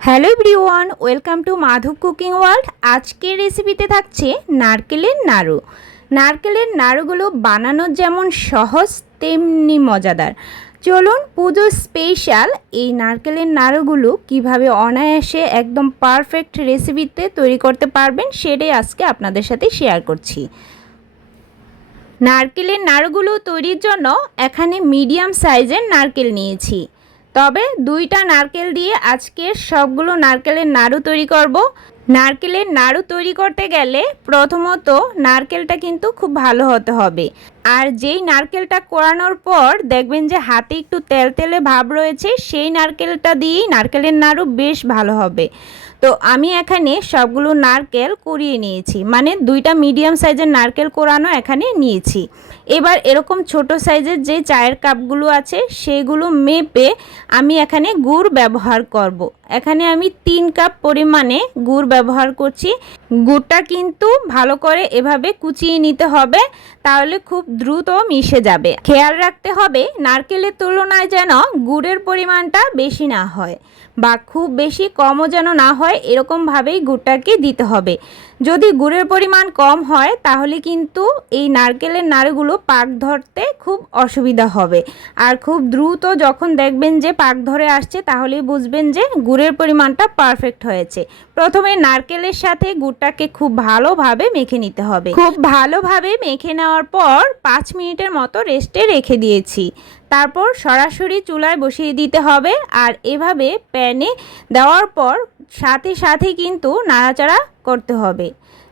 Hello everyone, welcome to Madhab cooking world. আজকের রেসিপিতে থাকছে নারকেলের নাড়ু। নারকেলের নাড়ুগুলো বানানো যেমন সহজ, তেমনি মজাদার। চলুন পুজো স্পেশাল এই নারকেলের নাড়ুগুলো কীভাবে অনায়াসে একদম পারফেক্ট রেসিপিতে তৈরি করতে পারবেন সেটাই আজকে আপনাদের সাথে শেয়ার করছি। নারকেলের নাড়ুগুলো তৈরির জন্য এখানে মিডিয়াম সাইজের নারকেল নিয়েছি। তবে দুইটা নারকেল দিয়ে আজকে সবগুলো নারকেলের নাড়ু তৈরি করব। নারকেলের নাড়ু তৈরি করতে গেলে প্রথমত নারকেলটা কিন্তু খুব ভালো হতে হবে। আর যেই নারকেলটা কোরানোর পর দেখবেন যে হাতে একটু তেল তেলে ভাব রয়েছে, সেই নারকেলটা দিয়েই নারকেলের নাড়ু বেশ ভালো হবে। তো আমি এখানে সবগুলো নারকেল কুড়িয়ে নিয়েছি মানে দুইটা মিডিয়াম সাইজের নারকেল কোরানো এখানে নিয়েছি। এবার এরকম ছোট সাইজের যে চায়ের কাপগুলো আছে সেগুলো মেপে আমি এখানে গুড় ব্যবহার করব। এখানে আমি তিন কাপ পরিমাণে গুড় ব্যবহার করছি। গুড়টা কিন্তু ভালো করে এভাবে কুচিয়ে নিতে হবে, তাহলে খুব দ্রুত মিশে যাবে। খেয়াল রাখতে হবে নারকেলের তুলনায় যেন গুড়ের পরিমাণটা বেশি না হয় বা খুব বেশি কমও যেন না হয় এরকমভাবেই গুড়টাকে দিতে হবে। যদি গুড়ের পরিমাণ কম হয় তাহলে কিন্তু এই নারকেলের নাড়ুগুলো পাক ধরতে খুব অসুবিধা হবে। আর খুব দ্রুত যখন দেখবেন যে পাক ধরে আসছে তাহলেই বুঝবেন যে গুড়ের পরিমাণটা পারফেক্ট হয়েছে। প্রথমে নারকেলের সাথে গুড়টাকে খুব ভালোভাবে মেখে নিতে হবে। খুব ভালোভাবে মেখে নেওয়ার পর পাঁচ মিনিটের মতো রেস্টে রেখে দিয়েছি। তারপর সরাসরি চুলায় বসিয়ে দিতে হবে আর এভাবে প্যানে দেওয়ার পর সাথে সাথে কিন্তু নাড়াচাড়া করতে হবে।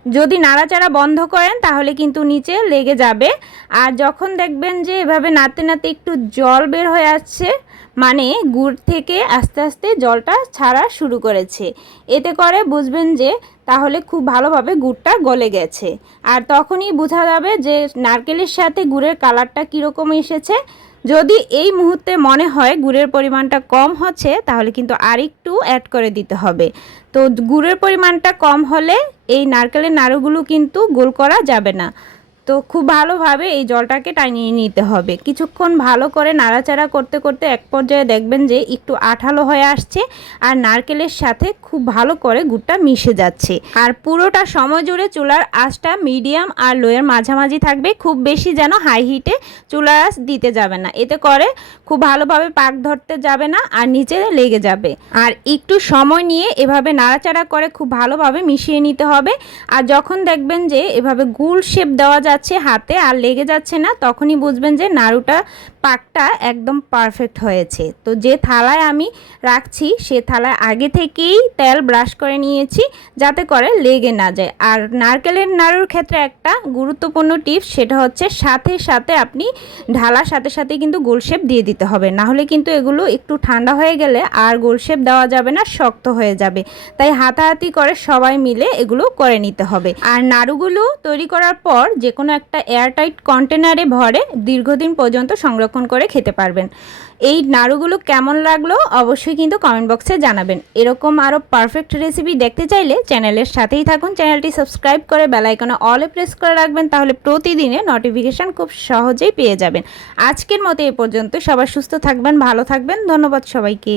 যদি নাড়াচাড়া বন্ধ করেন তাহলে কিন্তু নিচে লেগে যাবে আর যখন দেখবেন যে এভাবে নাতে নাতে একটু জল বের হয়ে আসছে মানে গুড় থেকে আস্তে আস্তে জলটা ছাড়া শুরু করেছে। এতে করে বুঝবেন যে তাহলে খুব ভালোভাবে গুড়টা গলে গেছে। আর তখনই বোঝা যাবে যে নারকেলের সাথে গুড়ের কালারটা কীরকম এসেছে। যদি এই মুহূর্তে মনে হয় গুড়ের পরিমাণটা কম হচ্ছে, তাহলে কিন্তু আরেকটু অ্যাড করে দিতে হবে। তো গুড়ের পরিমাণটা কম হলে এই নারকেলের নাড়ুগুলো কিন্তু গোল করা যাবে না। তো খুব ভালোভাবে এই জলটাকে টানিয়ে নিতে হবে। কিছুক্ষণ ভালো করে নাড়াচাড়া করতে করতে এক পর্যায়ে দেখবেন যে একটু আঠালো হয়ে আসছে আর নারকেলের সাথে খুব ভালো করে গুড়টা মিশে যাচ্ছে। আর পুরোটা সময় জুড়ে চুলার আঁচটা মিডিয়াম আর লোয়ের মাঝামাঝি থাকবে, খুব বেশি যেন হাই হিটে চুলার আঁচ দিতে যাবে না। এতে করে খুব ভালোভাবে পাক ধরতে যাবে না আর নিচে লেগে যাবে। আর একটু সময় নিয়ে এভাবে নাড়াচাড়া করে খুব ভালোভাবে মিশিয়ে নিতে হবে। আর যখন দেখবেন যে এভাবে গুল শেপ দেওয়া যাচ্ছে হাতে আর লেগে যাচ্ছে না, তখনই বুঝবেন যে নাড়ুটা পাকটা একদম পারফেক্ট হয়েছে। তো যে থালায় আমি রাখছি, সে থালায় আগে থেকেই তেল ব্রাশ করে নিয়েছি যাতে করে লেগে না যায়। আর নারকেলের নাড়ুর ক্ষেত্রে একটা গুরুত্বপূর্ণ টিপস সেটা হচ্ছে সাথে সাথে আপনি ঢালার সাথে সাথে কিন্তু গোলশেপ দিয়ে দিতে হবে। না হলে কিন্তু এগুলো একটু ঠান্ডা হয়ে গেলে আর গোলশেপ দেওয়া যাবে না, শক্ত হয়ে যাবে। তাই হাতাহাতি করে সবাই মিলে এগুলো করে নিতে হবে। আর নাড়ুগুলো তৈরি করার পর যে কোনো একটা এয়ারটাইট কন্টেনারে ভরে দীর্ঘদিন পর্যন্ত সংরক্ষণ করে খেতে পারবেন। এই নাড়ুগুলো কেমন লাগল অবশ্যই কিন্তু কমেন্ট বক্সে জানাবেন। এরকম আরও পারফেক্ট রেসিপি দেখতে চাইলে চ্যানেলের সাথেই থাকুন। চ্যানেলটি সাবস্ক্রাইব করে বেলাইকনে অলে প্রেস করে রাখবেন, তাহলে প্রতিদিনে নোটিফিকেশান খুব সহজেই পেয়ে যাবেন। আজকের মতো এ পর্যন্ত। সবাই সুস্থ থাকবেন, ভালো থাকবেন। ধন্যবাদ সবাইকে।